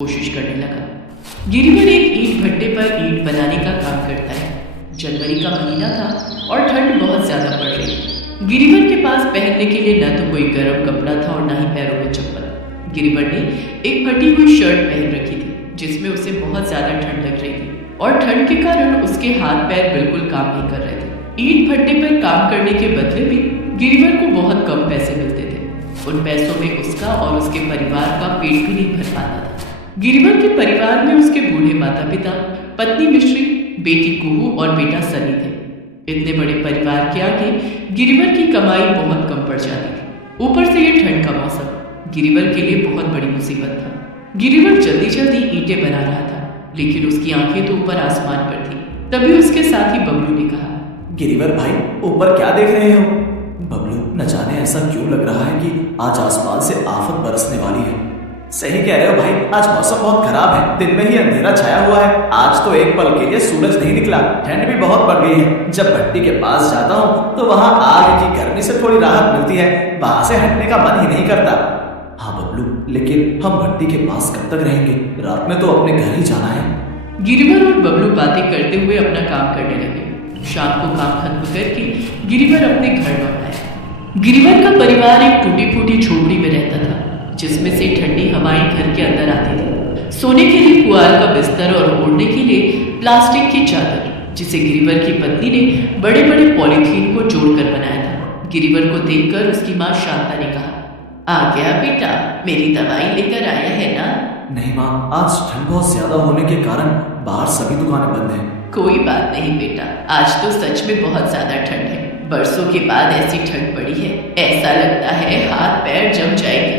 कोशिश करने लगा। गिरिवर एक ईंट भट्टे पर ईंट बनाने का काम करता है। जनवरी का महीना था और ठंड बहुत ज्यादा पड़ रही थी। गिरिवर के पास पहनने के लिए न तो कोई गर्म कपड़ा था और न ही पैरों में चप्पल। गिरिवर ने एक फटी हुई शर्ट पहन रखी थी जिसमें उसे बहुत ज्यादा ठंड लग रही थी और ठंड के कारण उसके हाथ पैर बिल्कुल काम नहीं कर रहे थे। ईंट भट्टे पर काम करने के बदले में गिरिवर को बहुत कम पैसे मिलते थे। उन पैसों में उसका और उसके परिवार का पेट भी नहीं भर पाता था। गिरिवर के परिवार में उसके बूढ़े माता पिता, पत्नी मिश्री, बेटी कुहू और बेटा सनी थे। इतने बड़े परिवार के आगे गिरिवर की कमाई बहुत कम पड़ जाती थी। ऊपर से ये ठंड का मौसम गिरिवर के लिए बहुत बड़ी मुसीबत था। गिरिवर जल्दी जल्दी ईंटें बना रहा था, लेकिन उसकी आंखें तो ऊपर आसमान पर थी। तभी उसके साथी बबलू ने कहा, गिरिवर भाई, ऊपर क्या देख रहे हो? बबलू, न जाने ऐसा क्यों लग रहा है कि आज आसमान से आफत बरसने वाली है। सही कह रहे हो भाई, आज मौसम बहुत खराब है। दिन में ही अंधेरा छाया हुआ है। आज तो एक पल के लिए सूरज नहीं निकला। ठंड भी बहुत बढ़ गई है। जब भट्टी के पास जाता हूँ तो वहाँ आग की गर्मी से थोड़ी राहत मिलती है। वहां से हटने का मन ही नहीं करता। हाँ बबलू, लेकिन हम भट्टी के पास कब तक रहेंगे? रात में तो अपने घर ही जाना है। गिरिवर और बबलू बातें करते हुए अपना काम करने लगे। शाम को काम खत्म करके गिरिवर अपने घर लौट आया। गिरिवर का परिवार एक टूटी फूटी झोपड़ी में रहता था जिसमें से ठंडी हवाएं घर के अंदर आती थी। सोने के लिए पुआल का बिस्तर और ओढ़ने के लिए प्लास्टिक की चादर, जिसे गिरिवर की पत्नी ने बड़े बड़े पॉलीथीन को जोड़कर बनाया था। गिरिवर को देखकर उसकी माँ शांता ने कहा, आ गया बेटा, मेरी दवाई लेकर आया है ना? नहीं माँ, आज ठंड बहुत ज्यादा होने के कारण बाहर सभी दुकानें बंद हैं। कोई बात नहीं बेटा, आज तो सच में बहुत ज्यादा ठंड है। बरसों के बाद ऐसी ठंड पड़ी है, ऐसा लगता है हाथ पैर जम जाएंगे।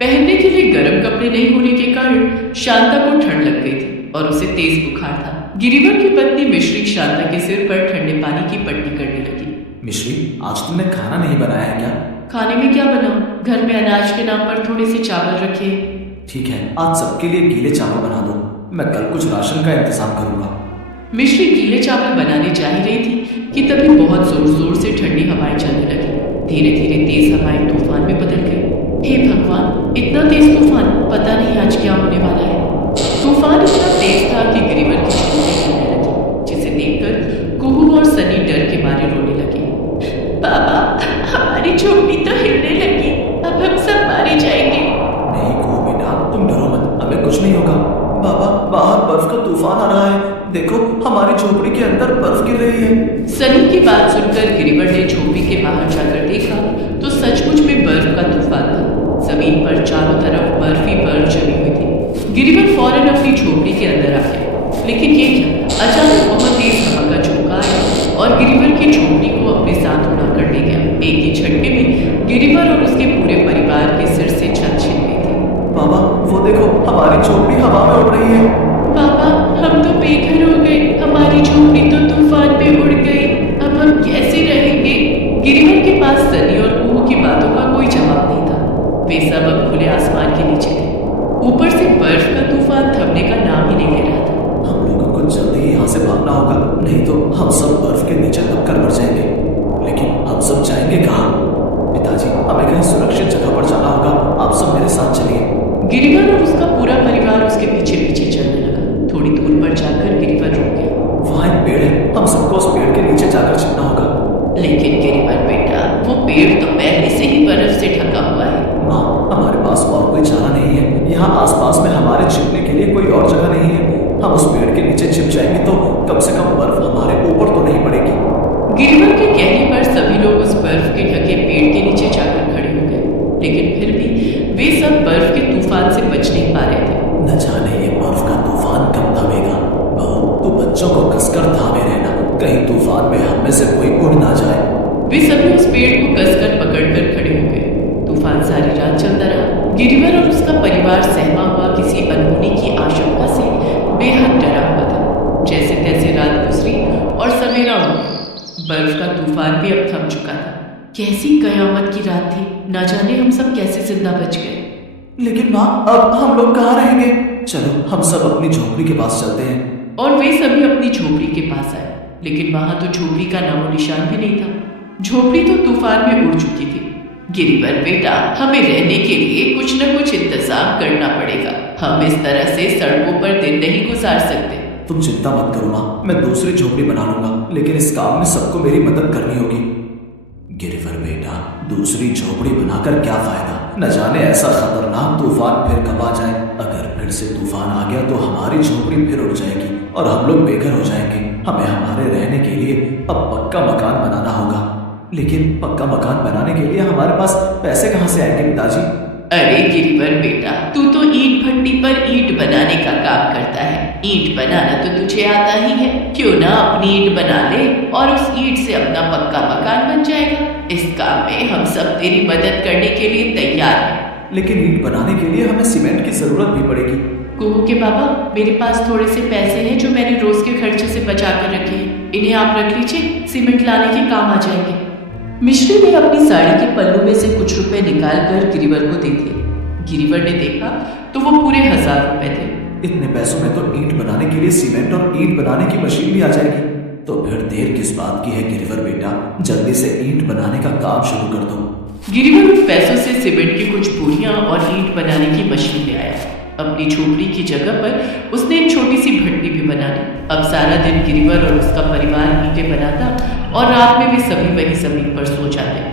पहनने के लिए गर्म कपड़े नहीं होने के कारण शांता को ठंड लग गई थी और उसे तेज बुखार था। गिरिवर की पत्नी मिश्री शांता के सिर पर ठंडे पानी की पट्टी करने लगी। मिश्री, आज तुमने खाना नहीं बनाया है क्या? खाने में क्या बनाऊं? घर में अनाज के नाम पर थोड़े से चावल रखे। ठीक है, आज सबके लिए गीले चावल बना दो। मैं कल कुछ राशन का इंतजाम करूंगा। मिश्री गीले चावल बनाने जा ही रही थी कि तभी बहुत जोर जोर से ठंडी हवाएं चलने लगी। धीरे धीरे तेज हवाएं तूफान में बदल गई। हे भगवान, इतना तेज तूफान, पता नहीं आज क्या होने वाला है। तूफान इतना तेज था कि गिरिवर की झोपड़ी हिलने लगी, जिसे देखकर कुहू और सनी डर के मारे रोने लगे। बाबा, हमारी झोपड़ी तो हिलने लगी, अब हम सब मारे जाएंगे। नहीं कुहू बेटा, तुम डरो मत, हमें कुछ नहीं होगा। बाबा, बाहर बर्फ का तूफान आ रहा है। देखो, हमारी झोपड़ी के अंदर बर्फ गिर रही है। सनी की बात सुनकर गिरिवर ने झोपड़ी के बाहर जाकर देखा तो सचमुच में बर्फ का तूफान था। जमीन पर चारों तरफ बर्फ ही बर्फ जमी हुई थी। गिरिवर फौरन अपनी झोपड़ी के अंदर आ गया, लेकिन ये क्या, अचानक बहुत तेज हवा का झोंका आया और गिरिवर की झोपड़ी को अपने साथ उड़ाकर ले गया। एक ही झटके में गिरिवर और उसके पूरे परिवार के सिर से छत छिन गई थी। बाबा, वो देखो, हमारी झोपड़ी हवा में उड़ रही है। पापा, हम तो बेघर हो गए, हमारी झोपड़ी तो तूफान में उड़ गई, अब हम कैसे रहेंगे? गिरिवर के पास सनी और कुहू की बातों का कोई जवाब नहीं था। वे सब अब खुले आसमान के नीचे थे। ऊपर से बर्फ का तूफान थमने का नाम ही नहीं ले रहा था। हम लोगों को जल्दी ही यहाँ से भागना होगा, नहीं तो हम सब बर्फ के नीचे दबकर मर जाएंगे। लेकिन हम सब जाएंगे कहाँ? पिताजी, हमें कहीं सुरक्षित जगह पर जाना होगा। आप सब मेरे साथ चलिए। गिरिवर और उसका पूरा परिवार उसके पीछे पीछे चलने लगा। थोड़ी दूर पर जाकर गिरिवर रुक गया। वहाँ एक पेड़ है, हम सबको उस पेड़ के नीचे जाकर छिपना होगा। लेकिन गिरिवर बेटा, वो पेड़ तो पहले से ही बर्फ से ढका हुआ है। माँ, हमारे पास और कोई चारा नहीं है। यहाँ आसपास में हमारे छिपने के लिए कोई और जगह नहीं है। हम उस पेड़ के नीचे छिप जाएंगे तो कम से कम बर्फ हमारे ऊपर तो नहीं पड़ेगी। गिरिवर के कहने पर सभी लोग उस बर्फ के ढके पेड़ के नीचे जाकर खड़े हो गए, लेकिन फिर भी वे सब बर्फ के तूफान से बच नहीं पा रहे थे। न जाने ये बर्फ का तूफान कब थमेगा। बहू, तू बच्चों को कसकर थामे रहना, कहीं तूफान में हम में से कोई उड़ ना जाए। वे सभी उस पेड़ को कसकर पकड़कर खड़े हो गए। तूफान सारी रात चलता रहा। गिरिवर और उसका परिवार सहमा हुआ किसी अनहोनी की आशंका से बेहद डरा हुआ था। जैसे तैसे रात गुजरी और सवेरा हो गया। बर्फ का तूफान भी अब थम चुका था। कैसी कयामत की रात थी, न जाने हम सब कैसे जिंदा बच गए। लेकिन माँ, अब हम लोग कहाँ रहेंगे? चलो, हम सब अपनी झोपड़ी के पास चलते हैं। और वे सभी अपनी झोपड़ी के पास आए, लेकिन वहां तो झोपड़ी का नामो निशान भी नहीं था। झोपड़ी तो तूफान में उड़ चुकी थी। गिरिवर बेटा, हमें रहने के लिए कुछ न कुछ इंतजाम करना पड़ेगा। हम इस तरह से सड़कों पर दिन नहीं गुजार सकते। तुम चिंता मत करो माँ, मैं दूसरी झोपड़ी बना लूंगा, लेकिन इस काम में सबको मेरी मदद करनी होगी। गिरिवर बेटा, दूसरी झोपड़ी बनाकर क्या फायदा? न जाने ऐसा खतरनाक तूफान फिर कब आ जाए। अगर फिर से तूफान आ गया तो हमारी झोपड़ी फिर उड़ जाएगी और हम लोग बेघर हो जाएंगे। हमें हमारे रहने के लिए अब पक्का मकान बनाना होगा, लेकिन पक्का मकान बनाने के लिए हमारे पास पैसे कहाँ से आएंगे पिताजी? अरे गिरिवर बेटा, तू तो ईंट भट्टी पर ईंट बनाने का काम करता है। ईंट बनाना तो तुझे आता ही है, क्यों ना अपनी ईंट बना ले और उस ईंट से अपना पक्का मकान बन जाएगा। इस काम में हम सब तेरी मदद करने के लिए तैयार हैं। लेकिन ईंट बनाने के लिए हमें सीमेंट की जरूरत भी पड़ेगी। कुहू के बाबा, मेरे पास थोड़े से पैसे हैं जो मैंने रोज के खर्चे से बचा कर रखे हैं। इन्हें आप रख लीजिए, सीमेंट लाने के काम आ जाएंगे। मिश्री ने अपनी साड़ी के पल्लू में से कुछ रुपए निकालकर गिरिवर को दे दिए। गिरिवर ने देखा तो वो पूरे 1000 रुपए थे। इतने पैसों में तो ईंट बनाने के लिए सीमेंट और ईंट बनाने की मशीन भी आ जाएगी। तो फिर देर किस बात की है गिरिवर बेटा, जल्दी से ईंट बनाने का काम शुरू कर दो। गिरिवर उन पैसों से सीमेंट की कुछ बोरियां और ईंट बनाने की मशीन ले आया। अपनी झोपड़ी की जगह पर उसने एक छोटी सी भट्टी भी बना ली। अब सारा दिन गिरिवर और उसका परिवार ईंटें बनाता और रात में भी सभी वही जमीन पर सो जाते।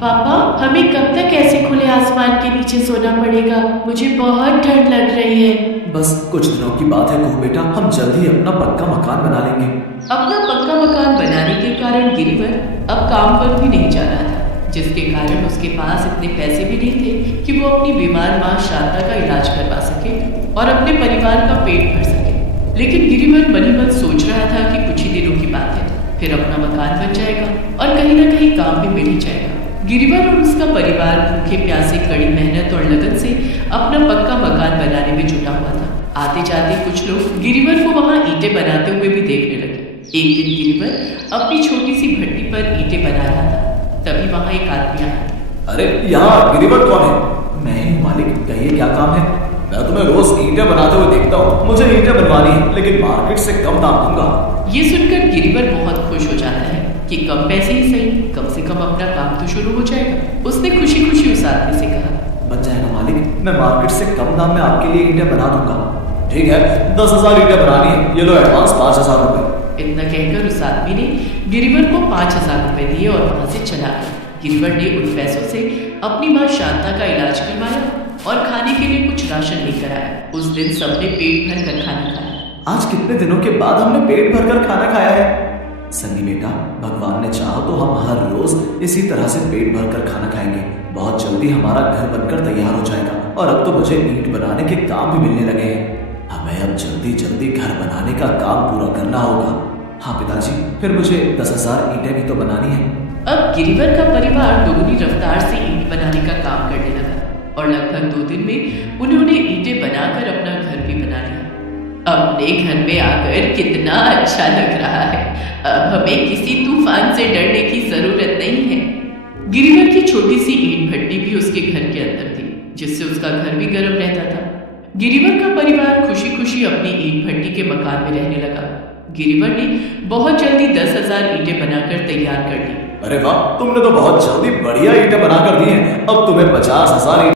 पापा, हमें कब तक ऐसे खुले आसमान के नीचे सोना पड़ेगा? मुझे बहुत ठंड लग रही है। बस कुछ दिनों की बात है कुहू बेटा, हम जल्द ही अपना पक्का मकान बना लेंगे। अपना पक्का मकान बनाने के कारण गिरिवर अब काम पर भी नहीं जा रहा था, जिसके कारण उसके पास इतने पैसे भी नहीं थे कि वो अपनी बीमार माँ शांता का इलाज करवा सके और अपने परिवार का पेट भर सके। लेकिन गिरिवर मन ही मन सोच रहा था कि कुछ ही दिनों की बात है, फिर अपना मकान बन जाएगा और कहीं ना कहीं काम भी मिल ही जाएगा। गिरिवर और उसका परिवार भूखे प्यासे कड़ी मेहनत और लगन से अपना पक्का मकान बनाने में जुटा हुआ था। आते जाते कुछ लोग गिरिवर को वहां ईंटें बनाते हुए भी देखने लगे। एक दिन गिरिवर अपनी छोटी सी भट्टी पर ईंटें बना रहा था, तभी वहां एक आदमी आया। अरे यहाँ गिरिवर कौन है? मैं ही मालिक, कहिए क्या काम है? मैं तुम्हें रोज ईंटें बनाते हुए देखता हूँ, मुझे ईंटें बनवानी है, लेकिन मार्केट से कम दाम दूंगा। ये सुनकर गिरिवर बहुत खुश हो जाता है कि कम पैसे ही सही, कम से कम अपना काम तो शुरू हो जाएगा। उसने खुशी खुशी उस आदमी से कहा, बन जाएगा मालिक, मैं मार्केट से कम दाम में आपके लिए ईंटें बना दूंगा। ठीक है, 10,000 ईंटें बनानी है, ये लो एडवांस 5,000 रुपए। इतना कहकर उस आदमी ने गिरिवर को 5,000 रुपए दिए और वहां से चला गया। गिरिवर ने उन पैसों से अपनी माँ शांता का इलाज करवाया और खाने के लिए कुछ राशन लेकर आया। उस दिन सबने पेट भर कर खाना खाया। आज कितने दिनों के बाद हमने पेट भरकर खाना खाया है। सन्नी बेटा, भगवान ने चाहा तो हम हर रोज इसी तरह से पेट भरकर खाना खाएंगे। बहुत जल्दी हमारा घर बनकर तैयार हो जाएगा और अब तो मुझे ईंट बनाने के काम भी मिलने लगे हैं। हमें अब जल्दी जल्दी घर बनाने का काम पूरा करना होगा। हाँ पिताजी, फिर मुझे 10,000 ईंटें भी तो बनानी है। अब गिरिवर का परिवार दोगुनी रफ्तार से ईंट बनाने का काम करने लगा और लगभग 2 दिन में उन्होंने ईंटें बनाकर अपना घर भी बना लिया। अपने घर में आकर कितना अच्छा लग रहा है। अब हमें किसी तूफान से डरने की जरूरत नहीं है। गिरिवर की छोटी सी ईंट भट्टी भी उसके घर के अंदर थी, जिससे उसका घर भी गर्म रहता था। गिरिवर का परिवार खुशी खुशी अपनी ईंट भट्टी के मकान में रहने लगा। गिरिवर ने बहुत जल्दी 10,000 ईंटें बनाकर तैयार कर ली। अरे वाह, तुमने तो बहुत जल्दी बढ़िया ईंटें बनाकर दी हैं। अब तुम्हें 50,000